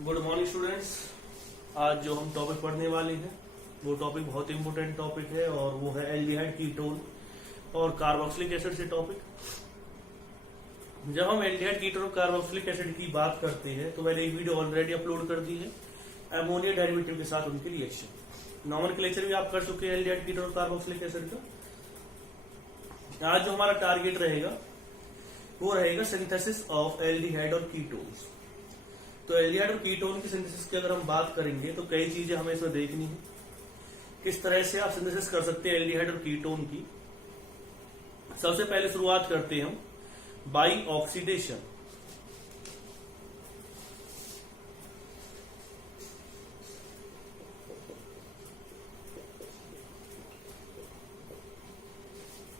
Good morning students. आज जो हम टॉपिक पढ़ने वाले हैं वो टॉपिक बहुत इंपॉर्टेंट टॉपिक है और वो है एल्डिहाइड कीटोन और कार्बोक्सिलिक एसिड से टॉपिक। जब हम एल्डिहाइड कीटोन और कार्बोक्सिलिक एसिड की बात करते हैं तो मैंने एक वीडियो ऑलरेडी अपलोड कर दी है अमोनिया डेरिवेटिव के साथ उनके रिएक्शन। नॉमेनक्लेचर भी आप कर चुके हैं एल्डिहाइड कीटोन और कार्बोक्सिलिक एसिड का। आज जो हमारा टारगेट रहेगा वो रहेगा सिंथेसिस ऑफ एल्डिहाइड और कीटोन्स। तो एल्डिहाइड और कीटोन की सिंथेसिस की अगर हम बात करेंगे तो कई चीजें हमें इसमें देखनी है, किस तरह से आप सिंथेसिस कर सकते हैं एल्डिहाइड और कीटोन की। सबसे पहले शुरुआत करते हैं हम बाई ऑक्सीडेशन।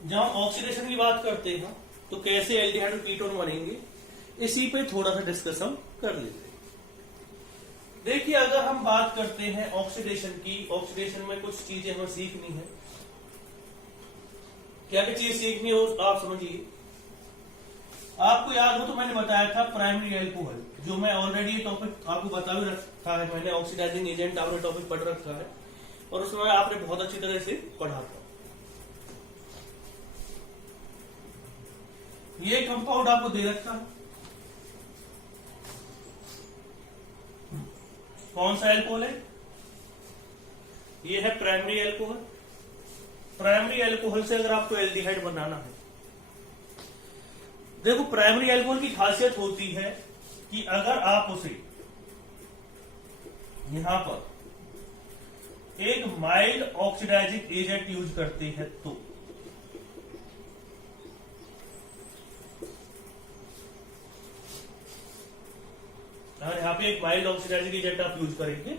जब हम ऑक्सीडेशन की बात करते हैं तो कैसे एल्डिहाइड और कीटोन बनेंगे इसी पे थोड़ा सा डिस्कशन कर लेते हैं। देखिए, अगर हम बात करते हैं ऑक्सीडेशन की, ऑक्सीडेशन में कुछ चीजें हमें सीखनी है। क्या क्या चीज सीखनी हो आप समझिए। आपको याद हो तो मैंने बताया था प्राइमरी एल्कोहल, जो मैं ऑलरेडी ये टॉपिक आपको बता भी रखा है। मैंने ऑक्सीडाइजिंग एजेंट आपने टॉपिक पढ़ रखा है और उसमें आपने बहुत अच्छी तरह से पढ़ा था। ये कंपाउंड आपको दे रखा है, कौन सा एल्कोहल है? ये है प्राइमरी एल्कोहल। प्राइमरी एल्कोहल से अगर आपको एल्डिहाइड बनाना है, देखो प्राइमरी एल्कोहल की खासियत होती है कि अगर आप उसे यहां पर एक माइल्ड ऑक्सीडाइजिंग एजेंट यूज करते हैं तो अगर यहाँ पे एक माइल्ड ऑक्सीडाइजिंग एजेंट आप यूज करेंगे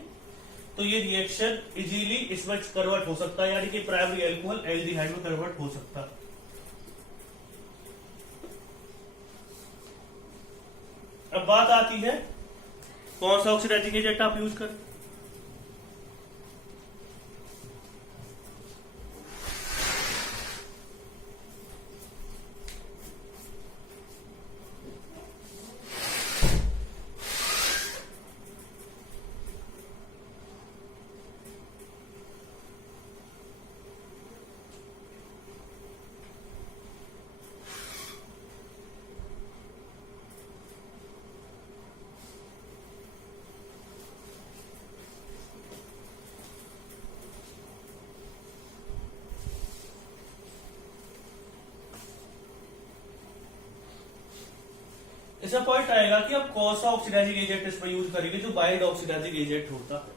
तो ये रिएक्शन इजीली इसमें कन्वर्ट हो सकता है, यानी कि प्राइमरी एल्कोहल एल्डिहाइड में कन्वर्ट हो सकता है। अब बात आती है कौन सा ऑक्सीडाइजिंग एजेंट आप यूज करें। ऐसा पॉइंट आएगा कि आप कौन सा ऑक्सीडाइजिंग एजेंट इसमें यूज करेंगे जो माइल्ड ऑक्सीडाइजिंग एजेंट होता है।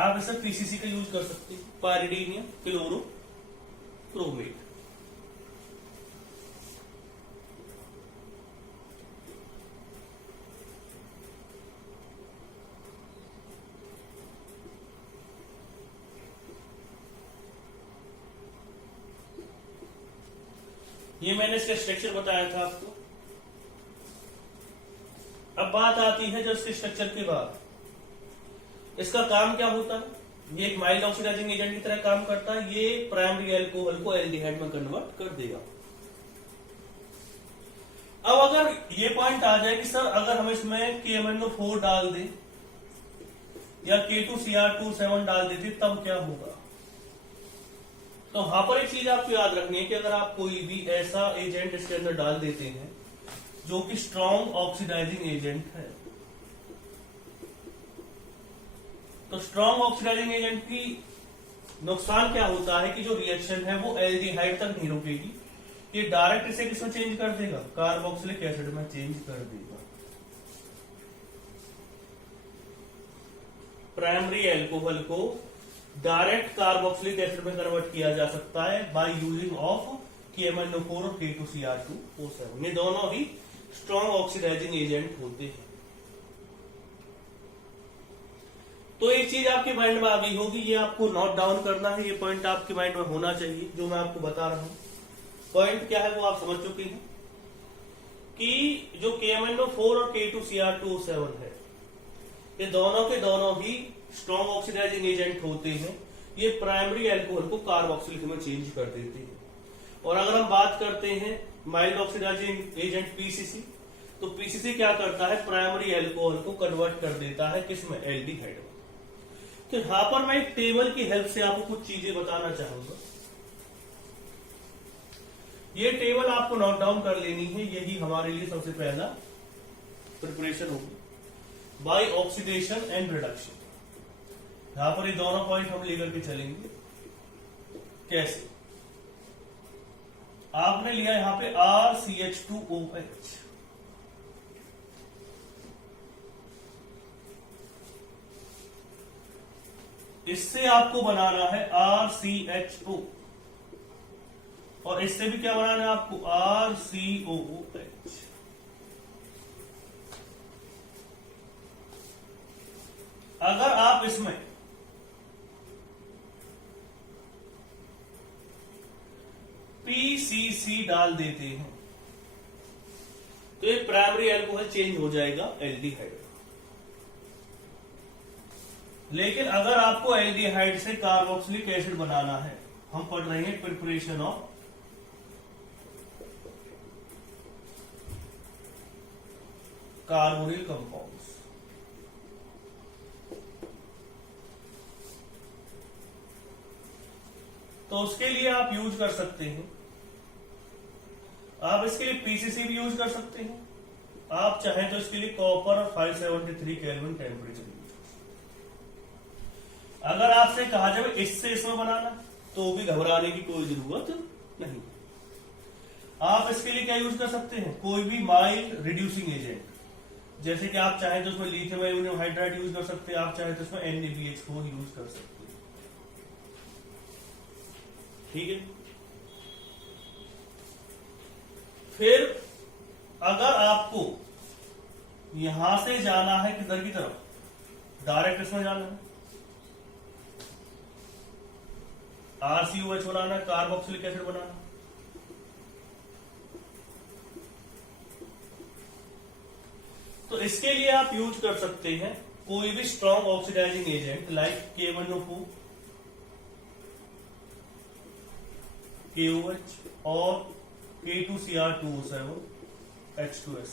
आप इसे पीसीसी का यूज कर सकते हैं, पाइरिडीनियम क्लोरोक्रोमेट। ये मैंने इसका स्ट्रक्चर बताया था आपको। अब बात आती है जो इसके स्ट्रक्चर के बाद इसका काम क्या होता है। ये एक माइल्ड ऑक्सीडाइजिंग एजेंट की तरह काम करता है। ये प्राइमरी एल्कोहल को एल्डिहाइड में कन्वर्ट कर देगा। अब अगर ये पॉइंट आ जाए कि सर अगर हम इसमें KMnO4 डाल दें या K2Cr2 डाल देते तब क्या होगा, तो वहां पर एक चीज आपको याद रखनी है कि अगर आप कोई भी ऐसा एजेंट इसके अंदर डाल देते हैं जो कि स्ट्रॉन्ग ऑक्सीडाइजिंग एजेंट है, तो स्ट्रॉन्ग ऑक्सीडाइजिंग एजेंट की नुकसान क्या होता है कि जो रिएक्शन है वो एल्डिहाइड तक नहीं रुकेगी, ये डायरेक्ट इसे किसमें चेंज कर देगा, कार्बोक्सिलिक एसिड में चेंज कर देगा। प्राइमरी एल्कोहल को डायरेक्ट कार्बोक्सिलिक एसिड में कन्वर्ट किया जा सकता है बाय यूजिंग ऑफ KMnO4 और K2Cr2O7। ये दोनों ही स्ट्रॉन्ग ऑक्सीडाइजिंग एजेंट होते हैं। तो एक चीज आपके माइंड में आ गई होगी, ये आपको नोट डाउन करना है, ये पॉइंट आपके माइंड में होना चाहिए जो मैं आपको बता रहा हूं। पॉइंट क्या है वो आप समझ चुके हैं कि जो KMnO4 और K2Cr2O7 है, ये दोनों के दोनों ही स्ट्रॉन्ग ऑक्सीडाइजिंग एजेंट होते हैं। ये प्राइमरी एल्कोहल को कार्बोक्सिलिक में चेंज कर देते हैं और अगर हम बात करते हैं माइल्ड ऑक्सीडाइजिंग एजेंट पीसीसी, तो पीसीसी क्या करता है, प्राइमरी एल्कोहल को कन्वर्ट कर देता है किसमें, एल्डिहाइड में। तो यहां पर मैं एक टेबल की हेल्प से आपको कुछ चीजें बताना चाहूंगा। ये टेबल आपको नोट डाउन कर लेनी है, यही हमारे लिए सबसे पहला प्रिपरेशन होगी बाय ऑक्सीडेशन एंड रिडक्शन। यहां पर ये दोनों पॉइंट हम लेकर के चलेंगे। कैसे, आपने लिया यहां पे RCH2OH, इससे आपको बनाना है RCHO, और इससे भी क्या बनाना है आपको, RCOOH। अगर आप इसमें PCC डाल देते हैं तो ये प्राइमरी एल्कोहल चेंज हो जाएगा एल्डिहाइड। लेकिन अगर आपको एल्डिहाइड से कार्बोक्सिलिक एसिड बनाना है, हम पढ़ रहे हैं प्रिपरेशन ऑफ कार्बोनिल कंपाउंड्स। तो उसके लिए आप यूज कर सकते हैं, आप इसके लिए पीसीसी भी यूज कर सकते हैं, आप चाहें तो इसके लिए कॉपर और 573 केल्विन टेम्परेचर। अगर आपसे कहा जाए इससे इसमें बनाना, तो भी घबराने की कोई जरूरत नहीं। आप इसके लिए क्या यूज कर सकते हैं, कोई भी माइल्ड रिड्यूसिंग एजेंट, जैसे कि आप चाहें तो उसमें लिथियम एल्यूमिनियम हाइड्राइड यूज कर सकते हैं, आप चाहें तो उसमें NaBH4 यूज कर सकते हैं। ठीक है। फिर अगर आपको यहां से जाना है किधर की तरफ, डायरेक्ट इसमें जाना है, RCOH बनाना, कार्बोक्सिलिक एसिड बनाना, तो इसके लिए आप यूज कर सकते हैं कोई भी strong oxidising agent like K1O4, KOH और K2Cr2O7 H2S।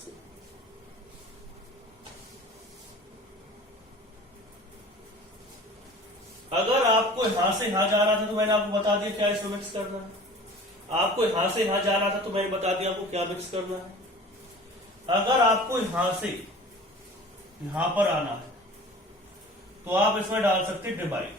अगर आपको यहां से यहां जाना था तो मैंने आपको बता दिया क्या इसमें मिक्स करना है, आपको यहां से यहां जाना था तो मैंने बता दिया आपको क्या मिक्स करना है। अगर आपको यहां से यहां पर आना है तो आप इसमें डाल सकते डिबाइल,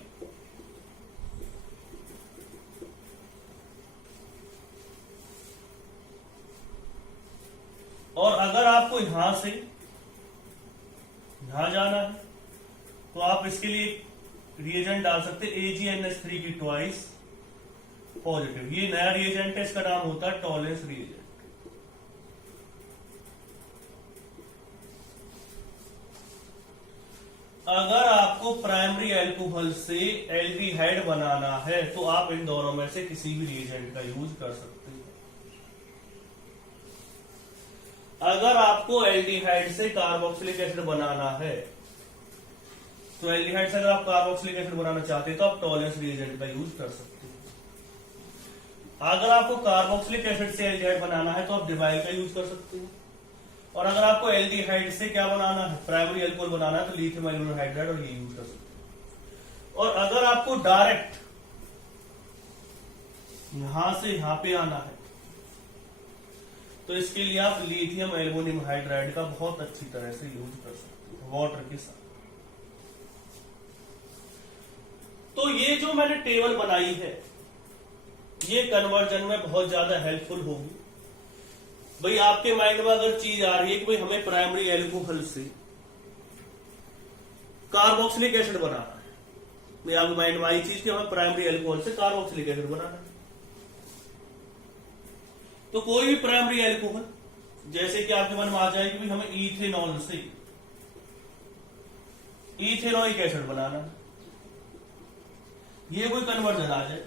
और अगर आपको यहां से यहां जाना है तो आप इसके लिए रिएजेंट डाल सकते AgNH3 की ट्वाइस पॉजिटिव। ये नया रिएजेंट है, इसका नाम होता है टॉलेंस रिएजेंट। अगर आपको प्राइमरी एल्कोहल से एल्डिहाइड बनाना है तो आप इन दोनों में से किसी भी रिएजेंट का यूज कर सकते हैं। अगर आपको एल्डिहाइड से कार्बोक्सिलिक एसिड बनाना है तो एल्डिहाइड से अगर आप कार्बोक्सिलिक एसिड बनाना चाहते हैं तो आप टॉलेंस रिएजेंट का यूज कर सकते हैं। अगर आपको कार्बोक्सिलिक एसिड से एल्डिहाइड बनाना है तो आप डिबाइल का यूज कर सकते हैं। और अगर आपको एल्डिहाइड से क्या बनाना है, प्राइमरी एल्कोहल बनाना है, तो लिथियम एल्यूमिनियम हाइड्राइड और ये यूज कर सकते हैं। और अगर आपको डायरेक्ट यहां से यहां पे आना है तो इसके लिए आप लिथियम एल्यूमिनियम हाइड्राइड का बहुत अच्छी तरह से यूज कर सकते हैं वाटर के साथ। तो ये जो मैंने टेबल बनाई है ये कन्वर्जन में बहुत ज्यादा हेल्पफुल होगी। भाई आपके माइंड में अगर चीज आ रही है कि भाई हमें प्राइमरी एल्कोहल से कार्बोक्सिलिक एसिड बनाना है, भाई आपके माइंड में आई चीज कि हमें प्राइमरी एल्कोहल से कार्बोक्सिलिक एसिड बनाना है, तो कोई भी प्राइमरी एल्कोहल जैसे कि आपके मन में आ जाए कि भाई हमें इथेनॉल से इथेनॉइक एसिड बनाना है, ये कोई कन्वर्जन आ जाए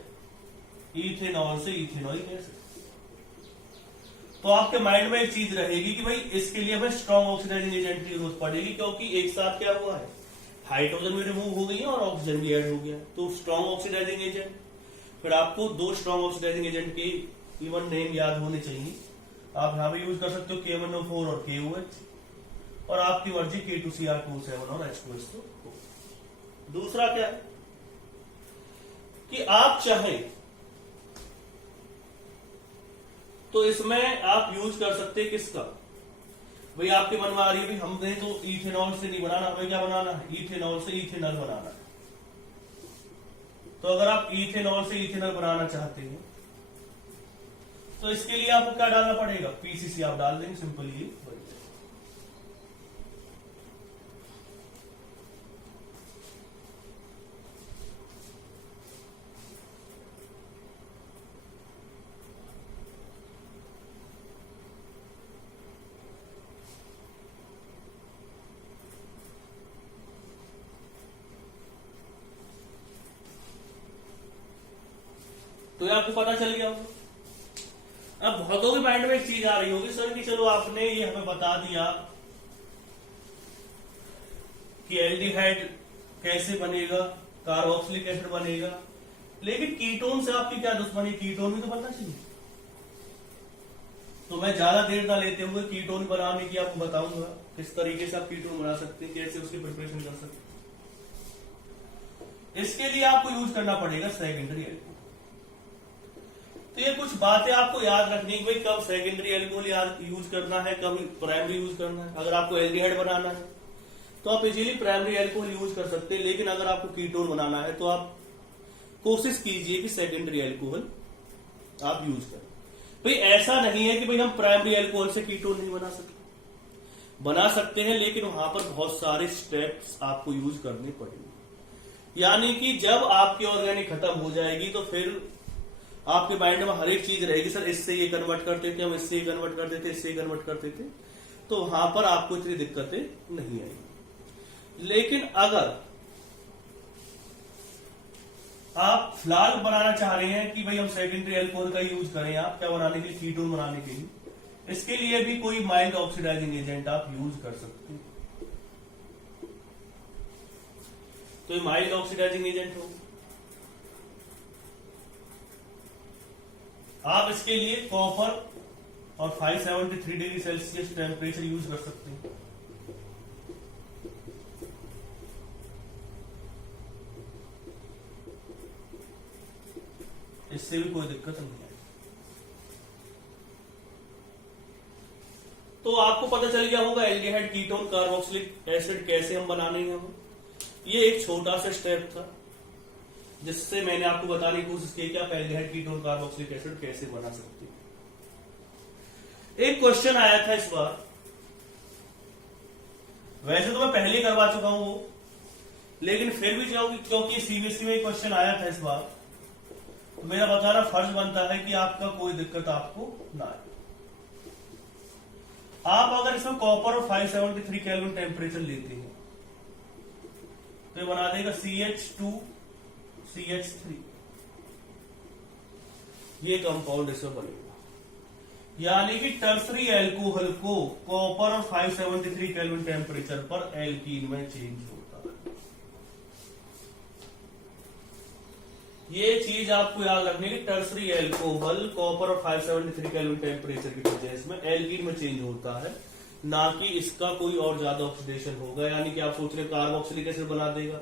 इथेनॉल से इथेनॉइक एसिड, तो आपके माइंड में एक चीज रहेगी कि भाई इसके लिए हमें स्ट्रॉन्ग ऑक्सीडाइजिंग एजेंट की जरूरत पड़ेगी, क्योंकि एक साथ क्या हुआ है, हाइड्रोजन भी रिमूव हो गई है और ऑक्सीजन भी ऐड हो गया, तो स्ट्रॉन्ग ऑक्सीडाइजिंग एजेंट, फिर आपको दो स्ट्रॉन्ग ऑक्सीडाइजिंग एजेंट की इवन नेम याद होने चाहिए। आप यहां पे यूज कर सकते हो K1O4 और KOH, और आपकी मर्जी K2Cr2O7 और H2SO4। दूसरा क्या है कि आप चाहें तो इसमें आप यूज कर सकते हैं किसका, भाई आपके मन में आ रही है भाई हमने तो इथेनॉल से नहीं बनाना, हमें क्या बनाना है, इथेनॉल से इथेनॉल बनाना है। तो अगर आप इथेनॉल से इथेनॉल बनाना चाहते हैं तो इसके लिए आपको क्या डालना पड़ेगा, पीसीसी आप डाल देंगे, सिंपली। तो ये आपको पता चल गया होगा। अब बहुतों के माइंड में एक चीज आ रही होगी सर कि चलो आपने ये हमें बता दिया कि एल्डिहाइड कैसे बनेगा, कार्बोक्सिलिक एसिड बनेगा, लेकिन कीटोन से आपकी क्या दुश्मनी, कीटोन भी तो बनना चाहिए। तो मैं ज्यादा देर ना लेते हुए कीटोन बनाने की आपको बताऊंगा किस तरीके से आप कीटोन बना सकते हैं, कैसे उसकी प्रिपरेशन कर सकते हैं। इसके लिए आपको यूज करना पड़ेगा सेकेंडरी एल्कोहल। तो ये कुछ बातें आपको याद रखनी है, भाई कब सेकेंडरी एल्कोहल यूज करना है, कब प्राइमरी यूज करना है। अगर आपको एल्डिहाइड बनाना है तो आप इजीली प्राइमरी एल्कोहल यूज कर सकते हैं, लेकिन अगर आपको कीटोन बनाना है तो आप कोशिश कीजिए कि सेकेंडरी एल्कोहल आप यूज करें। भाई ऐसा नहीं है कि भाई हम प्राइमरी एल्कोहल से कीटोन नहीं बना सकते, बना सकते हैं, लेकिन वहां पर बहुत सारे स्टेप्स आपको यूज करने पड़ेंगे। यानी कि जब आपकी ऑर्गेनिक खत्म हो जाएगी तो फिर आपके माइंड में हर एक चीज रहेगी, सर इससे ये कन्वर्ट करते थे, हम इससे ये कन्वर्ट करते थे, इससे ये कन्वर्ट करते थे, तो वहां पर आपको इतनी दिक्कतें नहीं आएगी। लेकिन अगर आप फिलहाल बनाना चाह रहे हैं कि भाई हम सेकेंडरी एल्कोहल का यूज करें, आप क्या बनाने के लिए, कीटोन बनाने के लिए, इसके लिए भी कोई माइल्ड ऑक्सीडाइजिंग एजेंट आप यूज कर सकते हैं। तो ये माइल्ड ऑक्सीडाइजिंग एजेंट हो, आप इसके लिए कॉपर और 573 डिग्री सेल्सियस टेम्परेचर यूज कर सकते हैं। इससे भी कोई दिक्कत नहीं है। तो आपको पता चल गया होगा एल्डिहाइड कीटोन कार्बोक्सिलिक एसिड कैसे हम बनाने हैं। ये एक छोटा सा स्टेप था जिससे मैंने आपको बताने की कोशिश की कि आप एल्डिहाइड कीटोन कार्बोक्सिलिक एसिड कैसे बना सकते हैं। एक क्वेश्चन आया था इस बार, वैसे तो मैं पहले ही करवा चुका हूं वो, लेकिन फिर भी क्योंकि सीबीएसई में क्वेश्चन आया था इस बार, तो मेरा बताना फर्ज बनता है कि आपका कोई दिक्कत आपको ना आए। आप अगर इसमें कॉपर और 573 केल्विन टेम्परेचर लेते हैं तो ये बना देगा CH2CH3, ये कंपाउंड इसमें बनेगा। यानी कि टर्सरी एल्कोहल को कॉपर और 573 केल्विन टेम्परेचर पर एल्कीन में चेंज होता है। ये चीज आपको याद रखनी है कि टर्सरी एल्कोहल कॉपर और 573 केल्विन टेम्परेचर की वजह इसमें एल्कीन में चेंज होता है, ना कि इसका कोई और ज्यादा ऑक्सीडेशन होगा। यानी कि आप सोच रहे कार्बोक्सिलिक एसिड बना देगा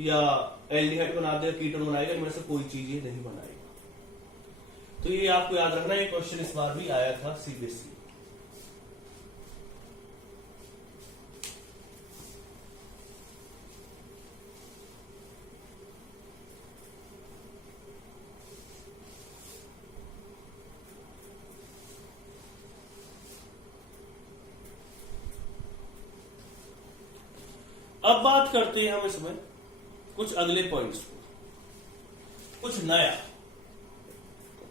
या एल्डिहाइड बना देगा, कीटोन बनाएगा, इनमें से कोई चीज ये नहीं बनाएगा। तो ये आपको याद रखना, ये क्वेश्चन इस बार भी आया था सीबीएसई। अब बात करते हैं हम इसमें कुछ अगले पॉइंट्स को, कुछ नया।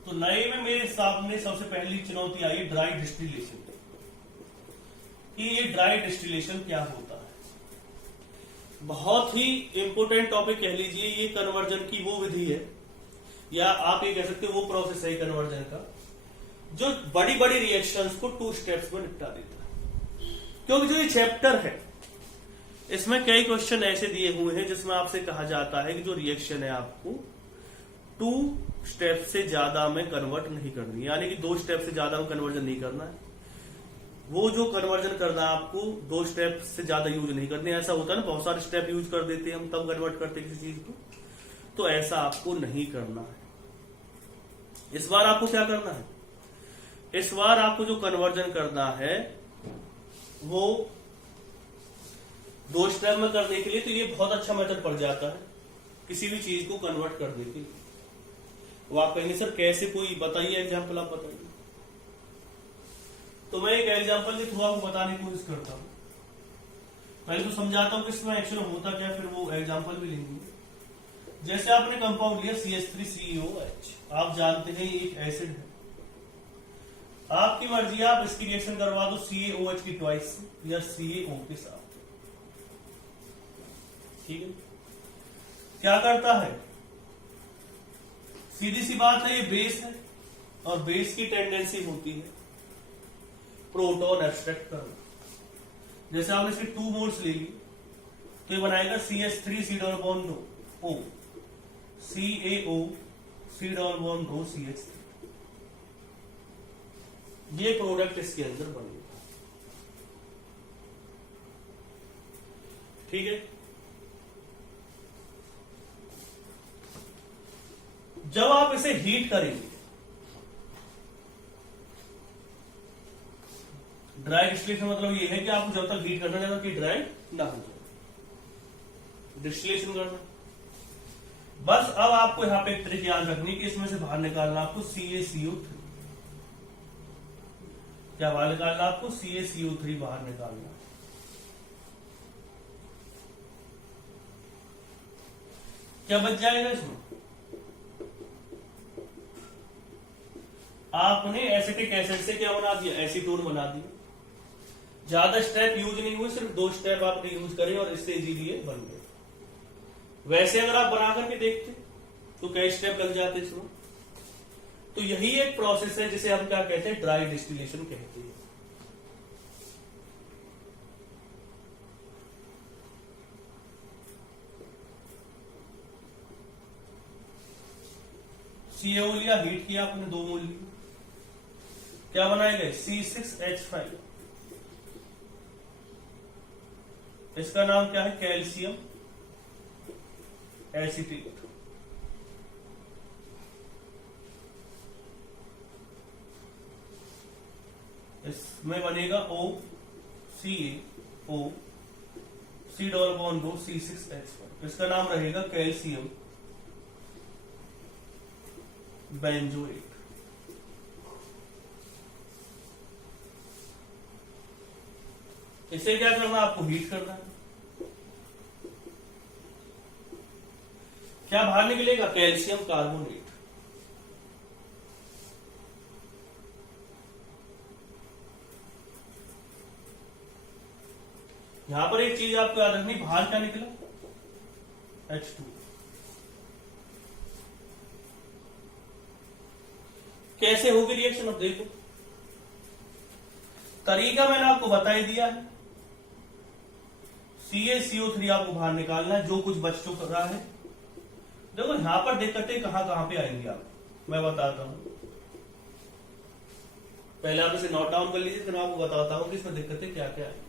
तो नए में मेरे सामने सबसे पहली चुनौती आई ड्राई डिस्टिलेशन कि ये ड्राई डिस्टिलेशन क्या होता है। बहुत ही इंपोर्टेंट टॉपिक कह लीजिए, ये कन्वर्जन की वो विधि है, या आप ये कह सकते हो वो प्रोसेस है कन्वर्जन का, जो बड़ी बड़ी रिएक्शंस को 2 स्टेप्स में निपटा देता है। क्योंकि जो ये चैप्टर है इसमें कई क्वेश्चन ऐसे दिए हुए हैं जिसमें आपसे कहा जाता है कि जो रिएक्शन है आपको 2 स्टेप से ज्यादा में कन्वर्ट नहीं करनी है, यानी कि 2 स्टेप से ज्यादा में कन्वर्जन नहीं करना है। वो जो कन्वर्जन करना है आपको 2 स्टेप से ज्यादा यूज नहीं करनी है। ऐसा होता है ना, बहुत सारे स्टेप यूज कर देते हैं हम तब कन्वर्ट करते हैं किसी चीज को, तो ऐसा आपको नहीं करना है। इस बार आपको क्या करना है, इस बार आपको जो कन्वर्जन करना है वो 2 स्टेप में करने के लिए तो ये बहुत अच्छा मेथड पड़ जाता है किसी भी चीज को कन्वर्ट करने के लिए। वो आप कहेंगे सर कैसे, कोई बताइए एग्जाम्पल, आप बताइए। तो मैं एक एग्जाम्पल के थ्रू आपको बताने की कोशिश करता हूं। पहले तो समझाता हूं कि इसमें एक्चुअली होता क्या, फिर वो एग्जाम्पल भी लेंगे। जैसे आपने कंपाउंड लिया CH3COH, आप जानते हैं ये एक एसिड है। आपकी मर्जी, आप इसकी रिएक्शन करवा दो CaOH की ट्वाइस या CaO के साथ, ठीक है। क्या करता है, सीधी सी बात है, ये बेस है और बेस की टेंडेंसी होती है प्रोटॉन एब्स्ट्रैक्ट करना। जैसे आपने इसकी 2 मोल्स ले ली तो ये बनाएगा CH3 C double bond O, CaO C double bond O CH3। ये प्रोडक्ट इसके अंदर बनेगा, ठीक है। जब आप इसे हीट करेंगे, ड्राई डिस्टिलेशन मतलब ये है कि आपको जब तक हीट करना है कि ड्राई ना हो जाए, डिस्टिलेशन करना। बस अब आपको यहां पे एक ट्रिक याद रखनी कि इसमें से बाहर निकालना आपको CaCO3। क्या बाहर निकालना आपको CaCO3 बाहर निकालना। क्या बच जाएगा इसमें, आपने एसिटिक एसिड से क्या बना दिया, एसीटोन बना दिया। ज्यादा स्टेप यूज नहीं हुए, सिर्फ 2 स्टेप आपने यूज करे और इससे इजीली ये बन गए। वैसे अगर आप बना करके देखते तो कई स्टेप लग जाते इसमें। तो यही एक प्रोसेस है जिसे हम क्या कहते हैं, ड्राई डिस्टिलेशन कहते हैं। CaO लिया, हीट किया आपने, 2 मोल लिए, क्या बनाएगा C6H5। इसका नाम क्या है, कैल्शियम एसीटेट। इसमें बनेगा CaO C double bond O C6H5। इसका नाम रहेगा कैल्शियम बेंजोएट। इसे क्या करना, आपको हीट करना है। क्या बाहर निकलेगा, कैल्शियम कार्बोनेट। यहां पर एक चीज आपको याद रखनी, बाहर क्या निकला, H2। कैसे होगी रिएक्शन, अब देखो। तरीका मैंने आपको बता ही दिया है। CaCO3 आपको बाहर निकालना है, जो कुछ बच चुका है। देखो यहां पर दिक्कतें कहां पे आएंगी आप, मैं बताता हूं। पहले आप इसे नोट डाउन कर लीजिए, फिर मैं आपको बताता हूं कि इसमें दिक्कतें क्या क्या आएंगी।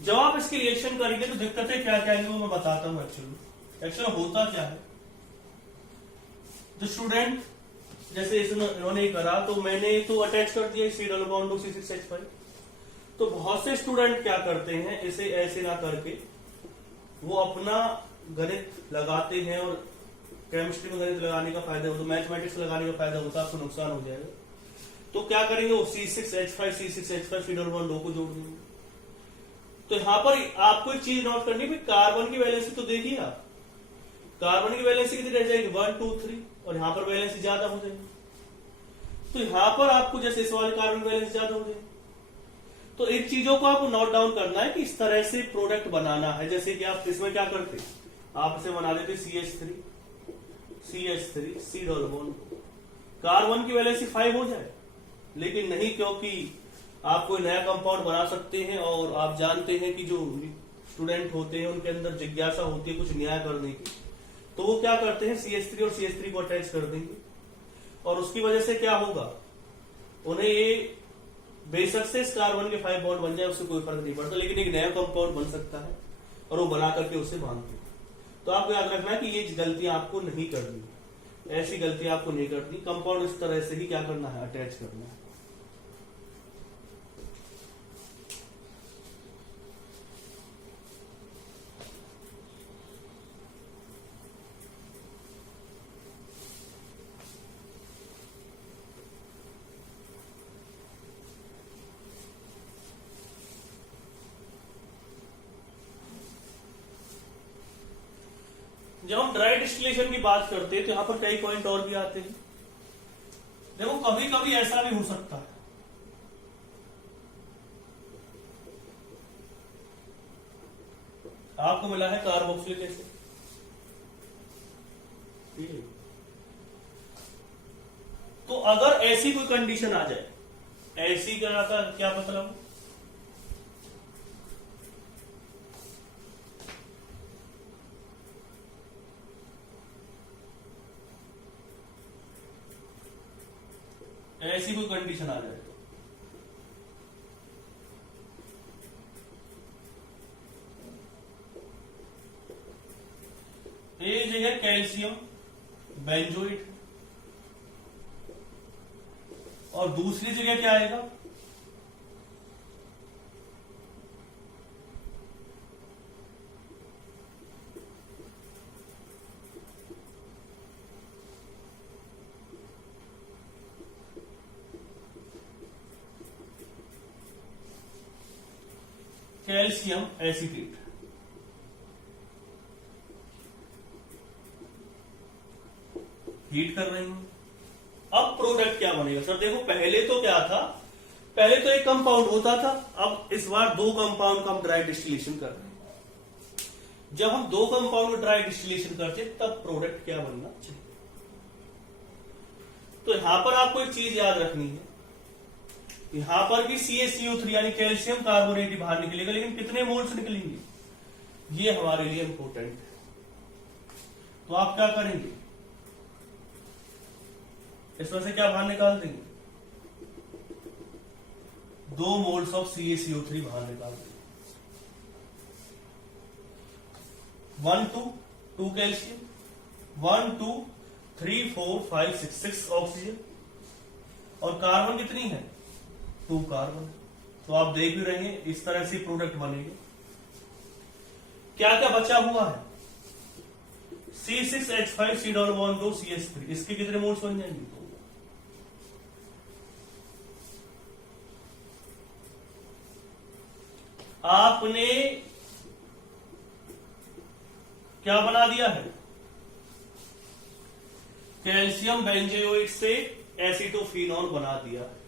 जब आप इसकी रिएक्शन करेंगे तो दिक्कतें क्या क्या आएंगी वो मैं बताता हूं। एक्चुअली होता क्या है, जो स्टूडेंट जैसे इन्होंने करा तो मैंने तो अटैच कर दिया C double bond O C6H5। तो बहुत से स्टूडेंट क्या करते हैं, इसे ऐसे ना करके वो अपना गणित लगाते हैं, और केमिस्ट्री में गणित लगाने का फायदा होता है, मैथमेटिक्स लगाने का फायदा होता है, आपको नुकसान हो जाएगा। तो क्या करेंगे, वो C6H5 C double bond O को जोड़ देंगे। तो यहां पर आपको एक चीज नोट करनी है, कार्बन की वैलेंसी तो देखिए आप, कार्बन की वैलेंसी कितनी रह जाएगी 1 2 3, और यहां पर वैलेंसी ज्यादा हो जाएगी। तो यहां पर आपको जैसे इस वाले कार्बन वैलेंस ज्यादा हो जाए। तो इन चीजों को आपको नोट डाउन करना है कि इस तरह से प्रोडक्ट बनाना है। जैसे कि आप इसमें क्या करते, आप इसे बना देते CH3 C double bond, carbon की वैलेंसी 5 हो जाए। लेकिन नहीं, क्योंकि आप कोई नया कंपाउंड बना सकते हैं और आप जानते हैं कि जो स्टूडेंट होते हैं उनके अंदर जिज्ञासा होती है कुछ नया करने की, तो वो क्या करते हैं CH3 और CH3 को अटैच कर देंगे और उसकी वजह से क्या होगा, उन्हें ये बेशक से इस कार्बन के 5 बॉन्ड बन जाए उससे कोई फर्क नहीं पड़ता, लेकिन एक नया कंपाउंड बन सकता है और वो बना करके उसे बांधते हैं। तो आपको याद रखना है कि ये गलतियां आपको नहीं करनी, ऐसी गलतियां आपको नहीं करनी। कंपाउंड इस तरह से ही क्या करना है, अटैच करना है। जब हम ड्राई डिस्टिलेशन की बात करते हैं तो यहां पर कई पॉइंट और भी आते हैं। देखो, कभी कभी ऐसा भी हो सकता है आपको मिला है कार्बोक्सिलिक एसिड, तो अगर ऐसी कोई कंडीशन आ जाए, ऐसी क्या मतलब, ऐसी कोई कंडीशन आ जाए तो ये जगह कैल्शियम बेंजोइट और दूसरी जगह क्या आएगा, कैल्शियम एसीटेट। हीट कर रही हूं, अब प्रोडक्ट क्या बनेगा सर? देखो, पहले तो क्या था, पहले तो एक कंपाउंड होता था, अब इस बार 2 कंपाउंड का हम ड्राई डिस्टिलेशन कर रहे हैं। जब हम 2 कंपाउंड ड्राई डिस्टिलेशन करते तब प्रोडक्ट क्या बनना चाहिए। तो यहां पर आपको एक चीज याद रखनी है, यहां पर भी CaCO3 यानी कैल्शियम कार्बोनेट ही बाहर निकलेगा, लेकिन कितने मोल्स निकलेंगे, ये हमारे लिए इंपॉर्टेंट है। तो आप क्या करेंगे, इसमें से क्या बाहर निकाल देंगे, 2 मोल्स ऑफ CaCO3 बाहर निकाल देंगे। 1 2 कैल्शियम, 1 2 3 4 5 6 ऑक्सीजन, और कार्बन कितनी है, 2 कार्बन। तो आप देख भी रहे हैं इस तरह से प्रोडक्ट बनेंगे। क्या क्या बचा हुआ है, C6H5 C double bond 2 CH3, इसके कितने मोल्स बन जाएंगे, आपने क्या बना दिया है, कैल्शियम बेंजोइट से एसिटोफिनॉल बना दिया है।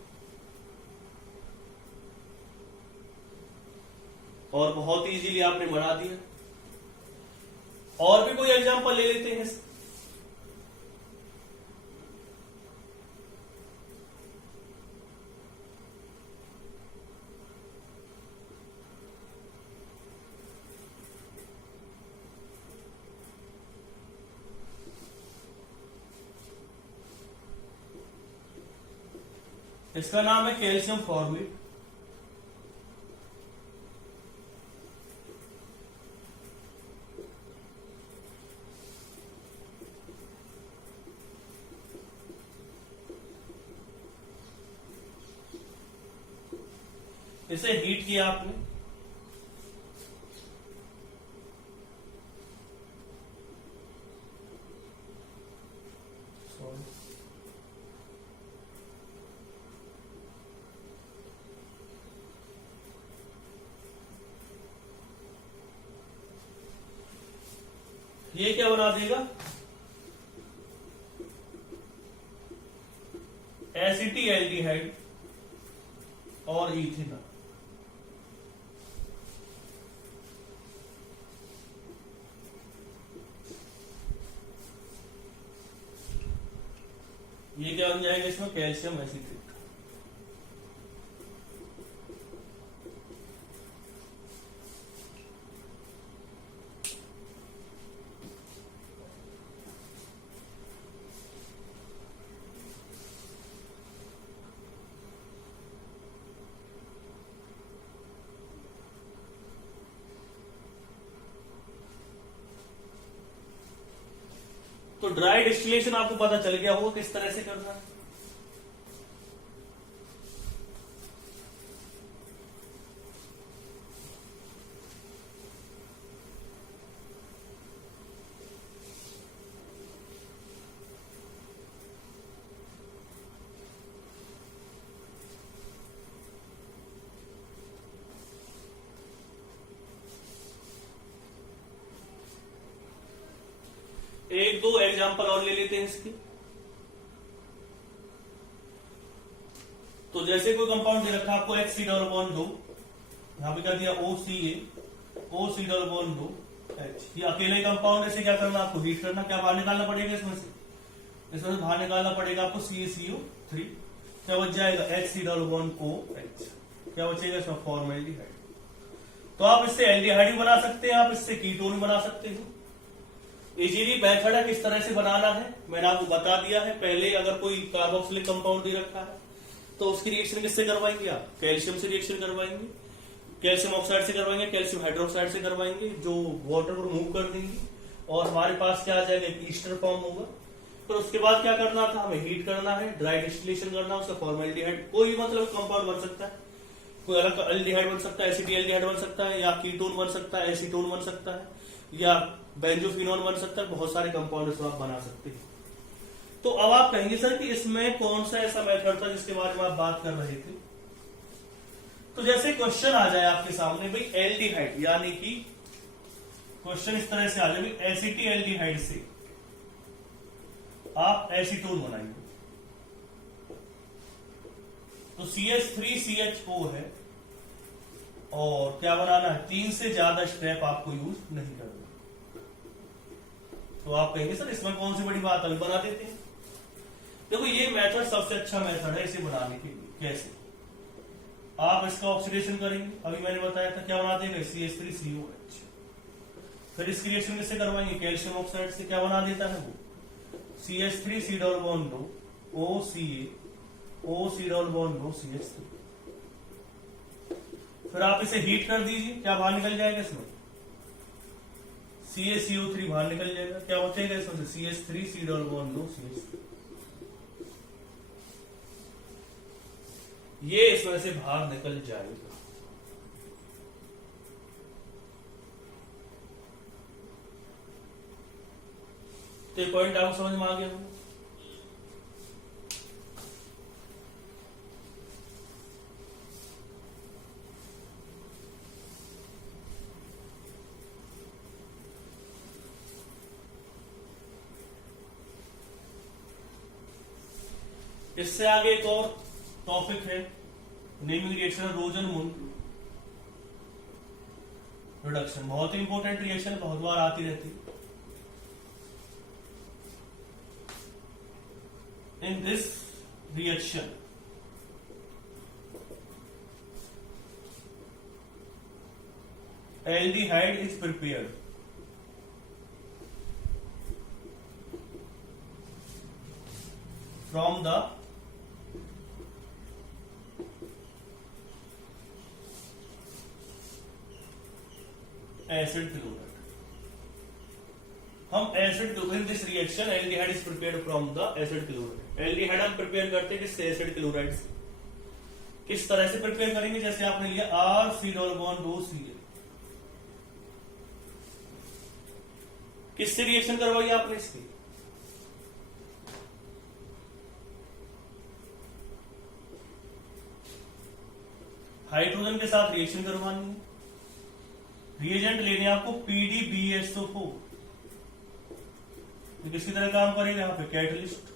और बहुत इजीली आपने बना दिया। और भी कोई एग्जांपल ले लेते हैं। इसका नाम है कैल्शियम फॉर्मेट। इसे हीट किया आपने, ये क्या बना देगा, एसिटिल्डिहाइड और इथेनॉल। ये क्या बन जाएगा इसमें? Calcium acetate. तो ड्राई डिस्टिलेशन आपको पता चल गया होगा किस तरह से करना है। एक दो एग्जांपल और ले लेते हैं इसकी। तो जैसे कोई कंपाउंड दे रखा आपको HC+2, यहां पे क्या दिया OCA, OC+2 H। ये अकेले कंपाउंड है, इसे क्या करना आपको? हीट करना। क्या बाहर निकालना पड़ेगा इसमें से? इसमें से बाहर निकालना पड़ेगा आपको CaCO3। क्या बच जाएगा? HC+OH। क्या बचेगा इसमें? फॉर्मेल्डिहाइड। तो आप इससे एल्डिहाइड भी बना सकते हैं, आप इससे कीटोन भी बना सकते हैं। इजीली मेथड है किस तरह से बनाना है मैंने आपको बता दिया है। पहले अगर कोई कार्बोक्सिलिक कंपाउंड दे रखा है तो उसकी रिएक्शन किससे करवाएंगे आप? कैल्शियम से रिएक्शन करवाएंगे, कैल्शियम ऑक्साइड से करवाएंगे, कैल्शियम हाइड्रोक्साइड से करवाएंगे, जो वाटर को रिमूव कर देंगे और हमारे पास क्या आ जाएगा? ईस्टर फॉर्म होगा। फिर उसके बाद क्या करना था? हमें हीट करना है, ड्राई डिस्टिलेशन करना है, उसका फॉर्मेल्डिहाइड कोई भी मतलब कंपाउंड बन सकता है। कोई अलग एल्डिहाइड बन सकता है, एसिटिल्डिहाइड बन सकता है, या कीटोन बन सकता है, एसीटोन बन सकता है, या बेंजोफिनोन बन सकता है। बहुत सारे कंपाउंड आप बना सकते हैं। तो अब आप कहेंगे सर कि इसमें कौन सा ऐसा मेथड था जिसके बारे में आप बात कर रहे थे? तो जैसे क्वेश्चन आ जाए आपके सामने भाई एल्डिहाइड, यानी कि क्वेश्चन इस तरह से आ जाए भाई एसिटिल्डिहाइड से आप एसीटोन बनाएंगे तो CH3CHO है और क्या बनाना है? 3 से ज्यादा स्टेप आपको यूज नहीं करना। तो आप कहेंगे सर इसमें कौन सी बड़ी बात है, बना देते हैं। देखो ये मेथड सबसे अच्छा मेथड है इसे बनाने के लिए। कैसे? आप इसका ऑक्सीडेशन करेंगे, अभी मैंने बताया था क्या बना देगा? CH3COH। फिर इसकी रिएक्शन किससे करवाएंगे? कैल्शियम ऑक्साइड से। क्या बना देता है वो? CH3C+2 OCA OC+2 CH3। फिर आप इसे हीट कर दीजिए, क्या बाहर निकल जाएगा इसमें? CaCO3 बाहर निकल जाएगा। क्या बचेगा इसमें से? CH3C+2 CH3। ये इसमें से बाहर निकल जाएगा। तो ये पॉइंट आपको समझ में आ गया? इससे आगे एक और टॉपिक है नेमिंग रिएक्शन रोजन-मून रिडक्शन। बहुत ही इंपॉर्टेंट रिएक्शन, बहुत बार आती रहती है। In this reaction aldehyde is prepared from the acid chloride. हम acid in this reaction aldehyde is prepared from the acid chloride. Aldehyde हम प्रिपेयर करते हैं किससे? एसिड क्लोराइड से। किस तरह से प्रिपेयर करेंगे? जैसे आपने लिया RC+2Cl। किससे रिएक्शन करवाई आपने इसकी? हाइड्रोजन के साथ रिएक्शन करवानी है। रिएजेंट लेने आपको PdBSO4। किसकी तरह काम करेगा? यहाँ पे कैटलिस्ट।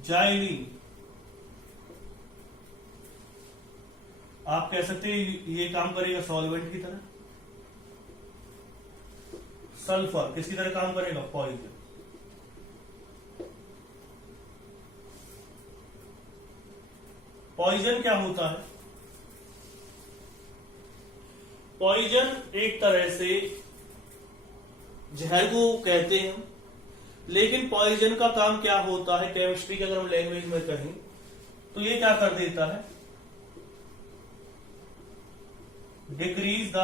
जाइलीन, आप कह सकते हैं ये काम करेगा सॉल्वेंट की तरह। सल्फर किसकी तरह काम करेगा? पॉइजन। पॉइजन क्या होता है? पॉइजन एक तरह से जहर को कहते हैं, लेकिन पॉइजन का काम क्या होता है केमिस्ट्री के अगर हम लैंग्वेज में कहें तो ये क्या कर देता है? Decrease the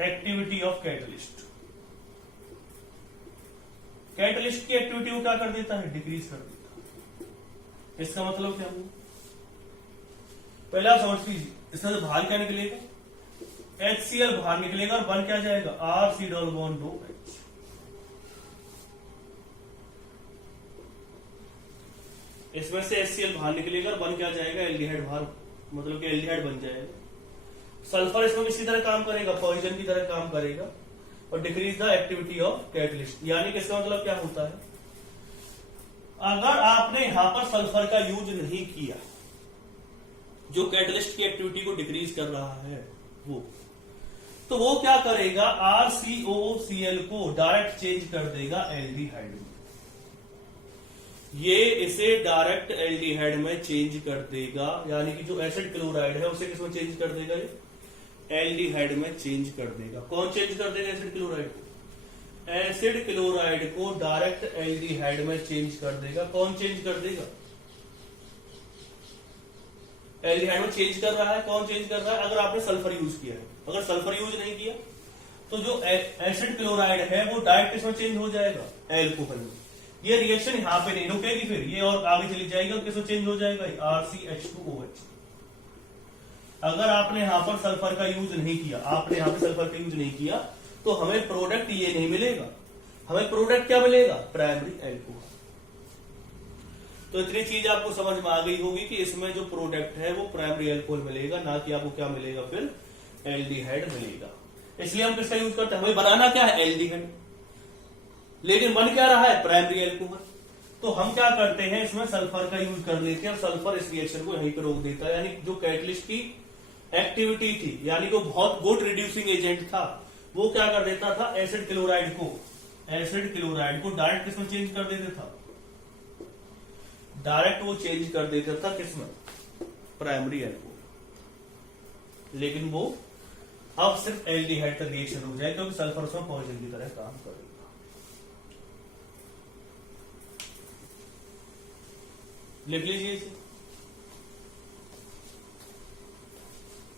activity of catalyst. Catalyst की एक्टिविटी को क्या कर देता है? डिक्रीज कर देता है। इसका मतलब क्या हुआ? पहले आप समझ लीजिए, इसमें से बाहर क्या निकलेगा? HCl बाहर निकलेगा और बन क्या जाएगा? RC double bond OH। इसमें से HCl बाहर निकलेगा और बन क्या जाएगा? एल्डिहाइड बाहर, मतलब कि एल्डिहाइड बन जाएगा। सल्फर इसमें किसी तरह काम करेगा? पॉइजन की तरह काम करेगा और decrease the activity of catalyst. यानी कि इसका मतलब क्या होता है? अगर आपने यहां पर सल्फर का यूज नहीं किया जो कैटलिस्ट की एक्टिविटी को डिक्रीज कर रहा है तो वो क्या करेगा? RCOCl को डायरेक्ट चेंज कर देगा एल्डिहाइड में। ये इसे डायरेक्ट एल्डिहाइड में चेंज कर देगा, यानी कि जो एसिड क्लोराइड है उसे किसमें चेंज कर देगा? ये एल्डिहाइड में चेंज कर देगा। कौन चेंज कर देगा एसिड क्लोराइड को? एसिड क्लोराइड को डायरेक्ट एल्डिहाइड में चेंज कर देगा। कौन चेंज कर देगा? एल्डिहाइड में चेंज कर रहा है। कौन चेंज कर रहा है? अगर आपने सल्फर यूज किया है। अगर सल्फर यूज नहीं किया तो जो एसिड क्लोराइड है वो डायरेक्ट किसमें चेंज हो जाएगा? एल्कोहल में। ये रिएक्शन यहां पे नहीं रुकेगी, फिर ये और आगे चली जाएगी और किसमें चेंज हो जाएगा? RCH2OH। अगर आपने यहां पर सल्फर का यूज नहीं किया, आपने यहां पर सल्फर का यूज नहीं किया तो हमें प्रोडक्ट ये नहीं मिलेगा। हमें प्रोडक्ट क्या मिलेगा? Primary alcohol. तो इतनी चीज आपको समझ में आ गई होगी कि इसमें जो प्रोडक्ट है वो प्राइमरी एल्कोहल मिलेगा, ना कि आपको क्या मिलेगा? फिर एल्डिहाइड मिलेगा। इसलिए हम किसका यूज करते हैं? हमें बनाना क्या है? एल्डिहाइड, लेकिन बन क्या रहा है? Primary alcohol. तो हम क्या करते हैं? इसमें सल्फर का यूज कर लेते हैं और सल्फर इस रिएक्शन को यहीं पर रोक देता है। यानी जो कैटलिस्ट की एक्टिविटी थी, यानी कि बहुत गुड रिड्यूसिंग एजेंट था, वो क्या कर देता था? एसिड क्लोराइड को डायरेक्ट किसमें चेंज कर देता था? डायरेक्ट वो चेंज कर देता था किसमें? Primary alcohol. लेकिन वो अब सिर्फ एल्डिहाइड तक रिएक्शन हो जाए क्योंकि सल्फर उसमें पॉइजन की तरह काम करेगा। लिख लीजिए इसे।